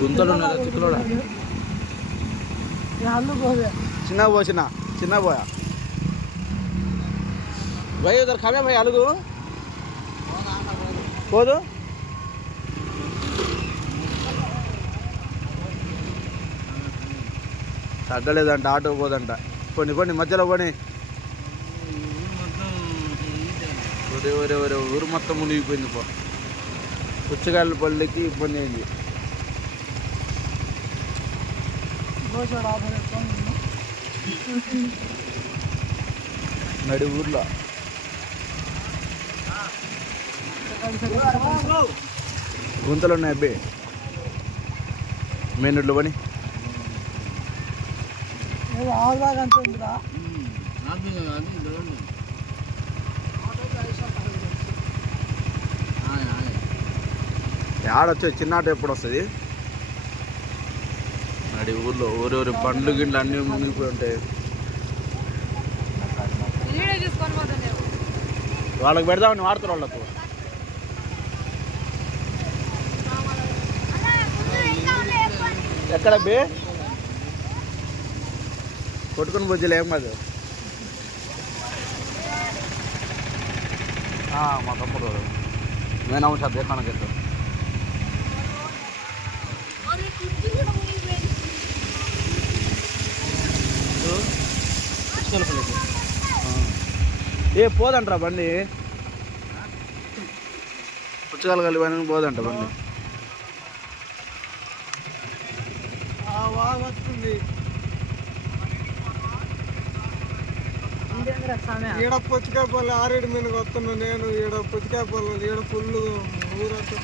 గుంతలు ఉన్నాయి చిక్కులోడా చిన్న పోయా भाई उधर खावे भाई अलगू పోదు తగ్గలేదంట ఆటో పోదంట కొన్ని మధ్యలో కొని ఒరే ఊరు మొత్తం మునిగిపోయింది పో పుచ్చకాయల పళ్ళకి ఇబ్బంది అయింది నడి ఊర్లో గుంతలు ఉన్నాయి అబ్బాయి మెయిన్ రోడ్లో పని ఆడొచ్చే చిన్న ఆటో ఎప్పుడు వస్తుంది నడి ఊర్లో ఊరు పండ్లు గిన్నెలు అన్నీ మునిగిపోయి ఉంటాయి వాళ్ళకి పెడదామని వాడుతారు వాళ్ళకు ఎక్కడ బే కొట్టుకుని బుజ్జలు ఏం కాదు మా తమ్ముడు నేను అవును సార్ దేశానికి వెళ్తాను ఏ పోదంటరా బండి పుచ్చకాయలు కలిపి పోదంట బండి వస్తుంది ఈడ పుచ్చకాయ పళ్ళు 6-7 మీదకి వస్తున్నా నేను ఈడ పుచ్చకాయ పళ్ళు ఈడ ఫుల్ ఊరంతా